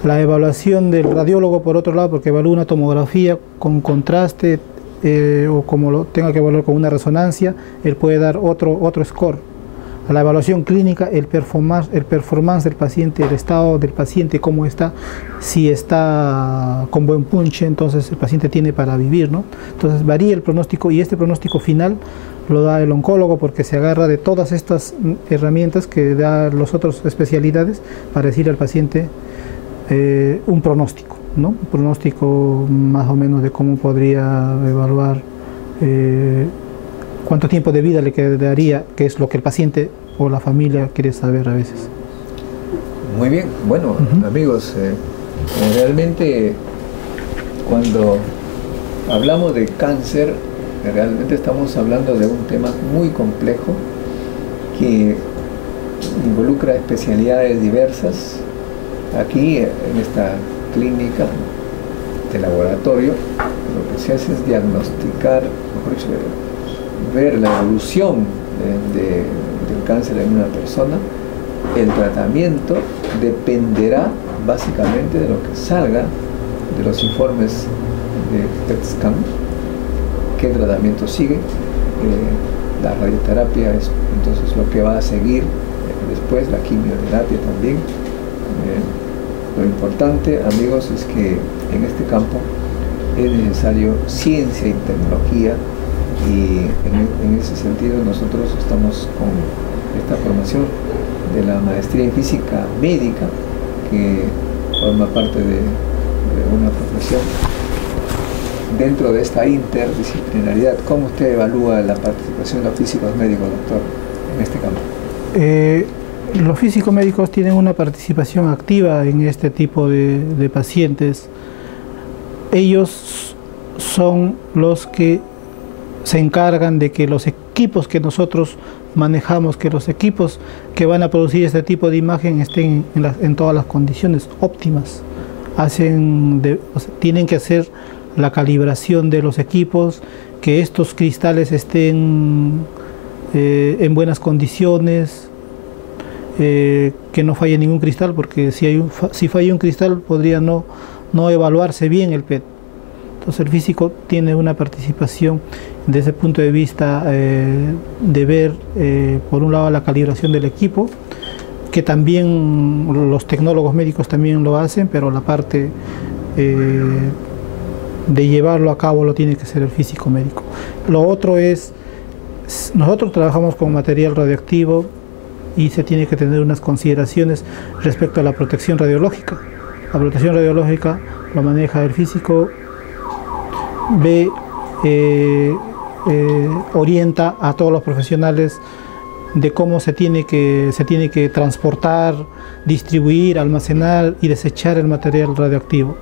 La evaluación del radiólogo, por otro lado, porque evalúa una tomografía con contraste o como lo tenga que evaluar con una resonancia, él puede dar otro score. A la evaluación clínica, el performance del paciente, el estado del paciente, cómo está, si está con buen punche, entonces el paciente tiene para vivir, ¿no? Entonces varía el pronóstico y este pronóstico final lo da el oncólogo porque se agarra de todas estas herramientas que da las otras especialidades para decir al paciente un pronóstico, ¿no? Un pronóstico más o menos de cómo podría evaluar cuánto tiempo de vida le quedaría, que es lo que el paciente o la familia quiere saber a veces. Muy bien, bueno, amigos, realmente cuando hablamos de cáncer, realmente estamos hablando de un tema muy complejo que involucra especialidades diversas. Aquí, en esta clínica de laboratorio, lo que se hace es diagnosticar, mejor dicho, ver la evolución del cáncer en una persona. El tratamiento dependerá básicamente de lo que salga de los informes de PET scan, qué tratamiento sigue. La radioterapia es entonces lo que va a seguir después, la quimioterapia también. Lo importante, amigos, es que en este campo es necesario ciencia y tecnología, y en ese sentido nosotros estamos con esta formación de la maestría en física médica, que forma parte de una profesión dentro de esta interdisciplinariedad. ¿Cómo usted evalúa la participación de los físicos médicos, doctor, en este campo? Los físicos médicos tienen una participación activa en este tipo de pacientes. Ellos son los que se encargan de que los equipos que nosotros manejamos, que los equipos que van a producir este tipo de imagen estén en todas las condiciones óptimas. Tienen que hacer la calibración de los equipos, que estos cristales estén en buenas condiciones, que no falle ningún cristal, porque si falla un cristal podría no evaluarse bien el PET. Entonces el físico tiene una participación desde ese punto de vista de ver, por un lado, la calibración del equipo, que también los tecnólogos médicos también lo hacen, pero la parte de llevarlo a cabo lo tiene que hacer el físico médico. Lo otro es, nosotros trabajamos con material radioactivo y se tiene que tener unas consideraciones respecto a la protección radiológica. La protección radiológica lo maneja el físico, orienta a todos los profesionales de cómo se tiene que transportar, distribuir, almacenar y desechar el material radioactivo.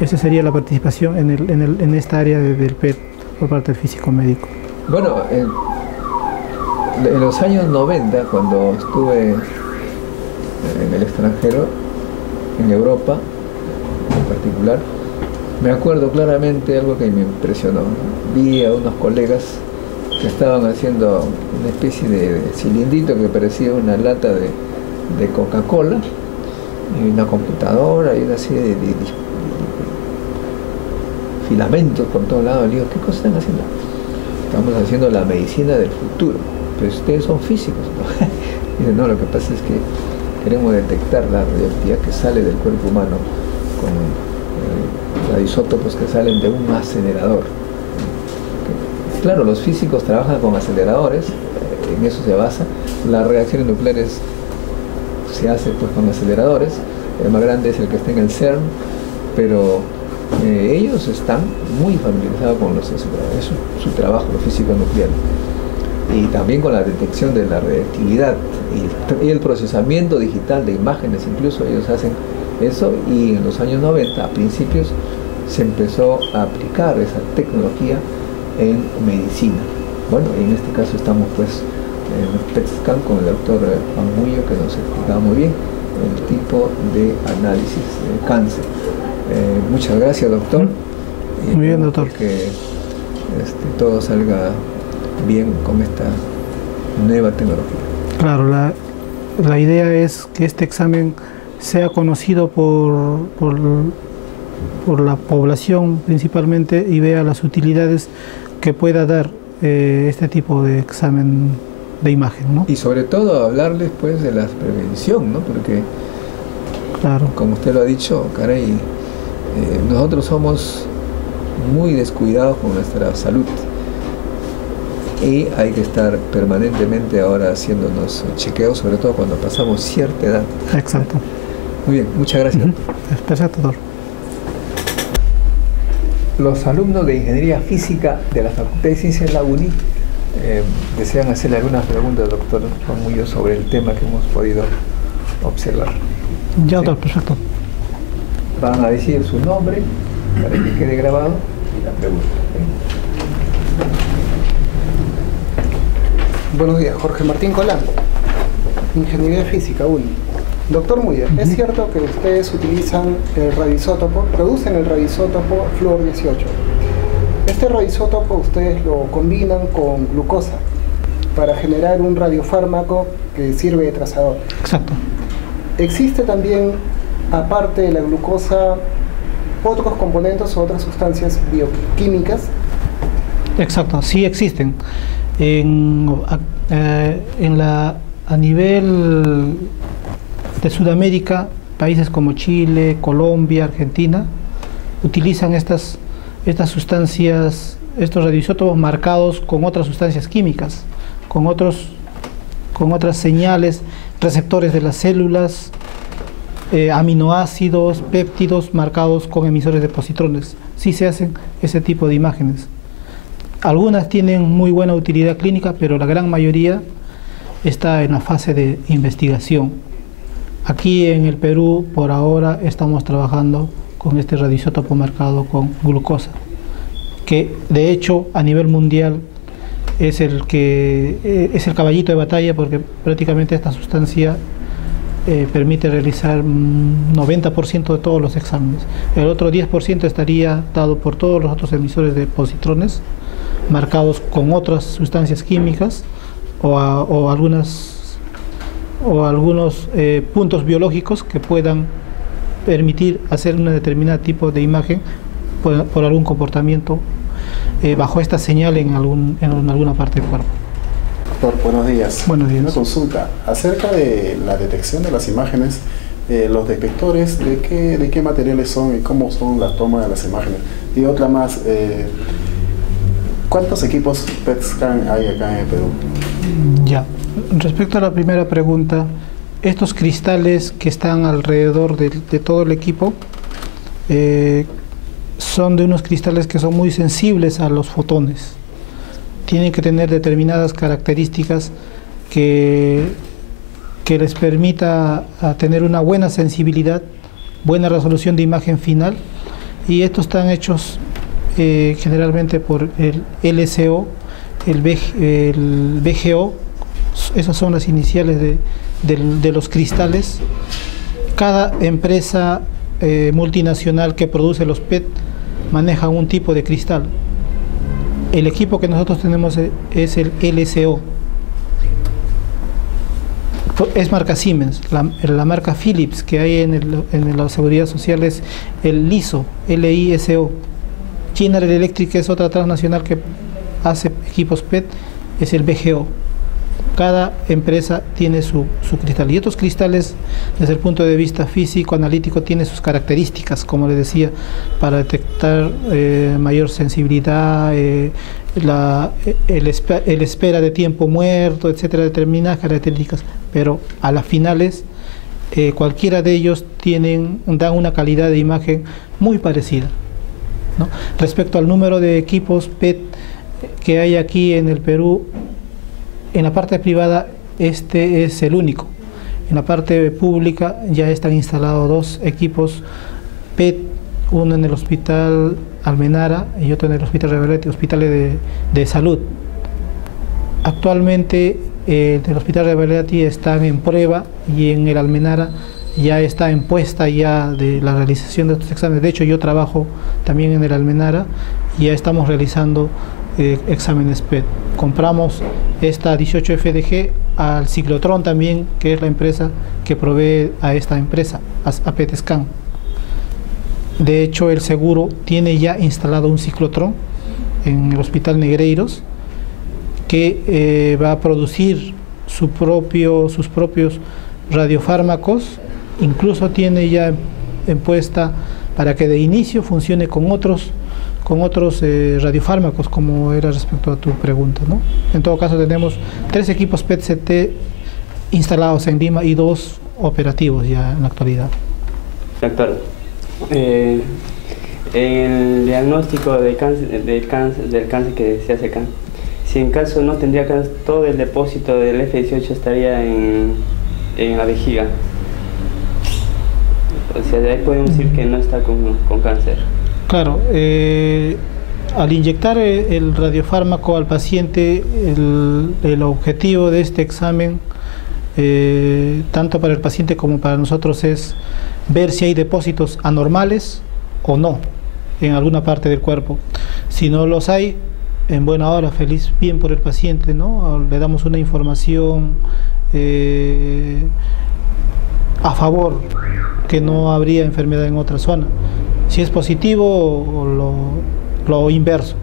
Esa sería la participación en esta área del PET por parte del físico médico. Bueno, En los años 90, cuando estuve en el extranjero, en Europa en particular, me acuerdo claramente algo que me impresionó. Vi a unos colegas que estaban haciendo una especie de cilindrito que parecía una lata de Coca-Cola, y una computadora y una serie de filamentos por todos lados. Le digo, ¿qué cosa están haciendo? Estamos haciendo la medicina del futuro. Pero ustedes son físicos, ¿no? Dice, no, lo que pasa es que queremos detectar la radioactividad que sale del cuerpo humano con radioisótopos que salen de un acelerador. Claro, los físicos trabajan con aceleradores, en eso se basa. Las reacciones nucleares se hacen pues con aceleradores. El más grande es el que está en el CERN, pero ellos están muy familiarizados con los aceleradores. Es su trabajo, lo físico nuclear. Y también con la detección de la radioactividad y el procesamiento digital de imágenes, incluso ellos hacen eso, y en los años 90, a principios, se empezó a aplicar esa tecnología en medicina. Bueno, en este caso estamos pues en PET-scan con el doctor Juan Muyo, que nos explicaba muy bien el tipo de análisis de cáncer. Muchas gracias, doctor. Muy bien, doctor. Que todo salga bien con esta nueva tecnología. Claro, la idea es que este examen sea conocido por la población principalmente y vea las utilidades que pueda dar este tipo de examen de imagen, ¿no? Y sobre todo hablarles pues de la prevención, ¿no? Porque, claro, como usted lo ha dicho, caray, nosotros somos muy descuidados con nuestra salud y hay que estar permanentemente ahora haciéndonos chequeos, sobre todo cuando pasamos cierta edad. Exacto. Muy bien, muchas gracias. Perfecto, doctor. Los alumnos de Ingeniería Física de la Facultad de Ciencias de la UNI desean hacerle algunas preguntas al doctor Juan Muyo sobre el tema que hemos podido observar. Ya, ¿Sí? doctor, perfecto. Van a decir su nombre para que quede grabado y la pregunta. Buenos días, Jorge Martín Colán, Ingeniería Física, UNI. Doctor Muyo, ¿es cierto que ustedes utilizan el radioisótopo, producen el radioisótopo Fluor 18? Este radioisótopo ustedes lo combinan con glucosa para generar un radiofármaco que sirve de trazador. Exacto. ¿Existe también, aparte de la glucosa, otros componentes o otras sustancias bioquímicas? Exacto, sí existen. A nivel de Sudamérica, países como Chile, Colombia, Argentina, utilizan estas sustancias, estos radioisótopos marcados con otras sustancias químicas, con otras señales, receptores de las células, aminoácidos, péptidos marcados con emisores de positrones. Sí se hacen ese tipo de imágenes. Algunas tienen muy buena utilidad clínica, pero la gran mayoría está en la fase de investigación. Aquí en el Perú, por ahora, estamos trabajando con este radioisótopo marcado con glucosa, que de hecho a nivel mundial es el caballito de batalla, porque prácticamente esta sustancia permite realizar 90% de todos los exámenes. El otro 10% estaría dado por todos los otros emisores de positrones marcados con otras sustancias químicas o algunos puntos biológicos que puedan permitir hacer un determinado tipo de imagen por algún comportamiento bajo esta señal en alguna parte del cuerpo. Doctor, buenos días. Buenos días. Una consulta acerca de la detección de las imágenes. Los detectores, ¿de qué materiales son y cómo son la toma de las imágenes? Y otra más, ¿cuántos equipos PET-scan hay acá en el Perú? Ya, respecto a la primera pregunta, estos cristales que están alrededor de todo el equipo son de unos cristales que son muy sensibles a los fotones. Tienen que tener determinadas características que les permita tener una buena sensibilidad, buena resolución de imagen final, y estos están hechos generalmente por el LSO, el BGO, Esas son las iniciales de los cristales. Cada empresa multinacional que produce los PET maneja un tipo de cristal. El equipo que nosotros tenemos es el LSO. Es marca Siemens. La marca Philips que hay en la seguridad social es el LISO, LISO. General Electric es otra transnacional que hace equipos PET, es el BGO. Cada empresa tiene su cristal, y estos cristales desde el punto de vista físico analítico tienen sus características, como les decía, para detectar mayor sensibilidad, el espera de tiempo muerto, etcétera, determinadas características, pero a las finales cualquiera de ellos dan una calidad de imagen muy parecida, ¿no? Respecto al número de equipos PET que hay aquí en el Perú, en la parte privada este es el único. En la parte pública ya están instalados 2 equipos PET, uno en el Hospital Almenara y otro en el Hospital Revaleti, hospitales de salud. Actualmente en el Hospital Revaleti están en prueba y en el Almenara ya está en puesta ya de la realización de estos exámenes. De hecho, yo trabajo también en el Almenara y ya estamos realizando exámenes PET. Compramos esta 18 FDG al Ciclotron también, que es la empresa que provee a esta empresa, a PETScan. De hecho, el seguro tiene ya instalado un ciclotrón en el Hospital Negreiros que va a producir sus propios radiofármacos. Incluso tiene ya en puesta para que de inicio funcione con otros radiofármacos, como era respecto a tu pregunta, ¿no? En todo caso tenemos 3 equipos PET-CT instalados en Lima y 2 operativos ya en la actualidad. Doctor, el diagnóstico del cáncer que se hace acá, si en caso no tendría cáncer, todo el depósito del F18 estaría en la vejiga. O sea, de ahí podemos decir que no está con cáncer. Claro, al inyectar el radiofármaco al paciente, el objetivo de este examen, tanto para el paciente como para nosotros, es ver si hay depósitos anormales o no en alguna parte del cuerpo. Si no los hay, en buena hora, bien por el paciente, ¿no? Le damos una información a favor, que no habría enfermedad en otra zona. Si es positivo, lo inverso.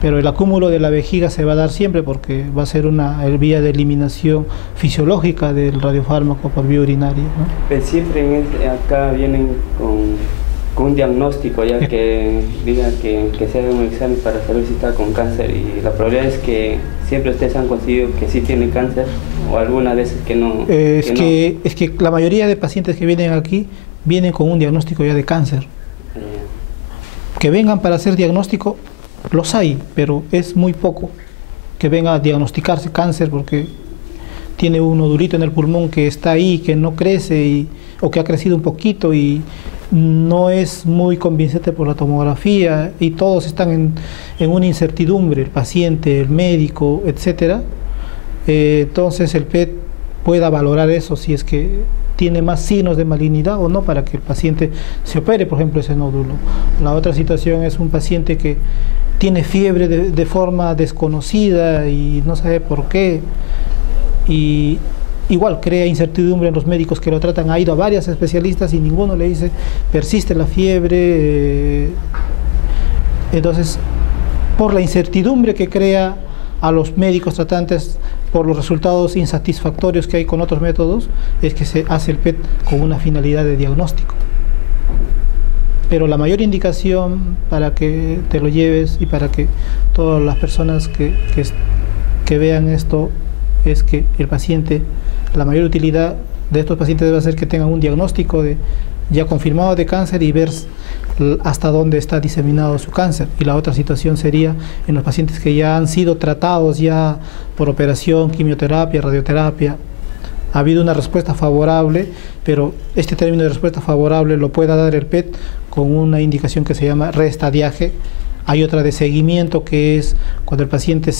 Pero el acúmulo de la vejiga se va a dar siempre porque va a ser el vía de eliminación fisiológica del radiofármaco por vía urinaria, ¿no? Pero siempre acá vienen con un diagnóstico, ya que digan que se haga un examen para saber si está con cáncer, y la probabilidad es que siempre ustedes han conseguido que sí tiene cáncer o algunas veces que no. Es que la mayoría de pacientes que vienen aquí vienen con un diagnóstico ya de cáncer. Que vengan para hacer diagnóstico, los hay, pero es muy poco que venga a diagnosticarse cáncer porque tiene un nodulito en el pulmón que está ahí, que no crece o que ha crecido un poquito y no es muy convincente por la tomografía, y todos están en una incertidumbre, el paciente, el médico, etcétera. Entonces el PET pueda valorar eso, si es que tiene más signos de malignidad o no, para que el paciente se opere, por ejemplo, ese nódulo. La otra situación es un paciente que tiene fiebre de forma desconocida y no sabe por qué, y igual crea incertidumbre en los médicos que lo tratan. Ha ido a varios especialistas y ninguno le dice persiste la fiebre. Entonces, por la incertidumbre que crea a los médicos tratantes, por los resultados insatisfactorios que hay con otros métodos, es que se hace el PET con una finalidad de diagnóstico. Pero la mayor indicación para que te lo lleves y para que todas las personas que vean esto es que el paciente, la mayor utilidad de estos pacientes debe ser que tengan un diagnóstico ya confirmado de cáncer y ver hasta dónde está diseminado su cáncer. Y la otra situación sería en los pacientes que ya han sido tratados ya por operación, quimioterapia, radioterapia. Ha habido una respuesta favorable, pero este término de respuesta favorable lo puede dar el PET con una indicación que se llama reestadiaje. Hay otra de seguimiento, que es cuando el paciente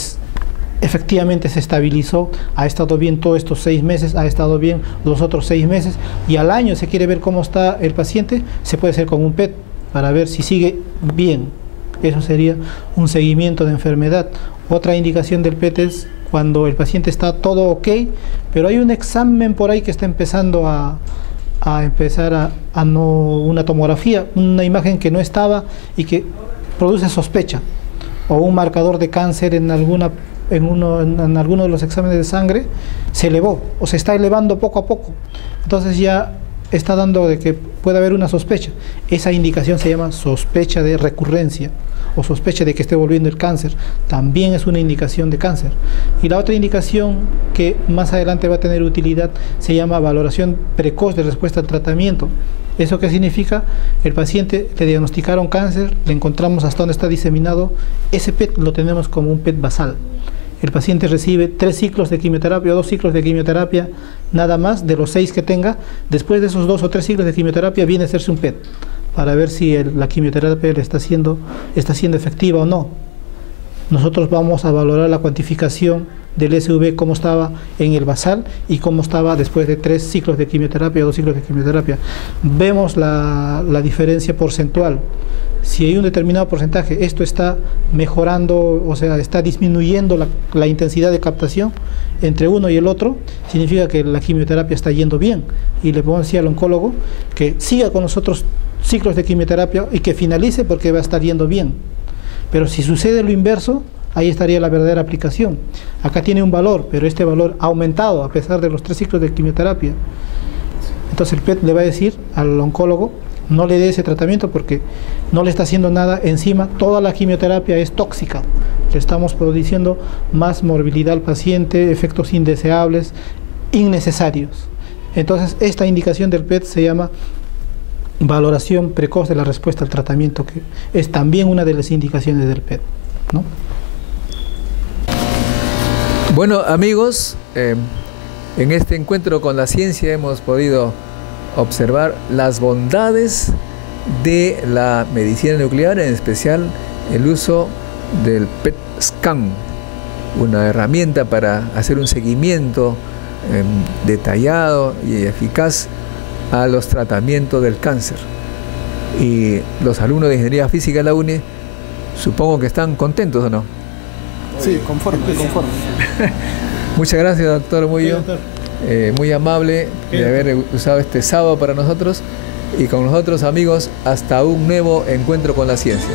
efectivamente se estabilizó, ha estado bien todos estos 6 meses, ha estado bien los otros 6 meses, y al año se quiere ver cómo está el paciente, se puede hacer con un PET para ver si sigue bien. Eso sería un seguimiento de enfermedad. Otra indicación del PET es cuando el paciente está todo ok, pero hay un examen por ahí que está empezando una tomografía, una imagen que no estaba y que produce sospecha, o un marcador de cáncer en alguno de los exámenes de sangre se elevó o se está elevando poco a poco, entonces ya está dando de que puede haber una sospecha. Esa indicación se llama sospecha de recurrencia o sospecha de que esté volviendo el cáncer, también es una indicación de cáncer. Y la otra indicación que más adelante va a tener utilidad se llama valoración precoz de respuesta al tratamiento. ¿Eso qué significa? El paciente le diagnosticaron cáncer, le encontramos hasta dónde está diseminado, ese PET lo tenemos como un PET basal. El paciente recibe 3 ciclos de quimioterapia o 2 ciclos de quimioterapia, nada más de los 6 que tenga. Después de esos 2 o 3 ciclos de quimioterapia viene a hacerse un PET para ver si la quimioterapia le está siendo efectiva o no. Nosotros vamos a valorar la cuantificación del SV, cómo estaba en el basal y cómo estaba después de 3 ciclos de quimioterapia o 2 ciclos de quimioterapia. Vemos la diferencia porcentual. Si hay un determinado porcentaje, esto está mejorando, o sea, está disminuyendo la intensidad de captación entre uno y el otro, significa que la quimioterapia está yendo bien. Y le podemos decir al oncólogo que siga con los otros ciclos de quimioterapia y que finalice porque va a estar yendo bien. Pero si sucede lo inverso, ahí estaría la verdadera aplicación. Acá tiene un valor, pero este valor ha aumentado a pesar de los 3 ciclos de quimioterapia. Entonces el PET le va a decir al oncólogo, no le dé ese tratamiento porque no le está haciendo nada, encima toda la quimioterapia es tóxica, le estamos produciendo más morbilidad al paciente, efectos indeseables, innecesarios. Entonces esta indicación del PET se llama valoración precoz de la respuesta al tratamiento, que es también una de las indicaciones del PET, ¿no? Bueno, amigos, en este encuentro con la ciencia hemos podido observar las bondades de la medicina nuclear, en especial el uso del PET scan, una herramienta para hacer un seguimiento detallado y eficaz a los tratamientos del cáncer. Y los alumnos de Ingeniería Física de la UNI, supongo que están contentos, ¿o no? Sí, conforme. Muchas gracias, doctor Muyo. Muy amable de haber usado este sábado para nosotros, y con nosotros, amigos, hasta un nuevo encuentro con la ciencia.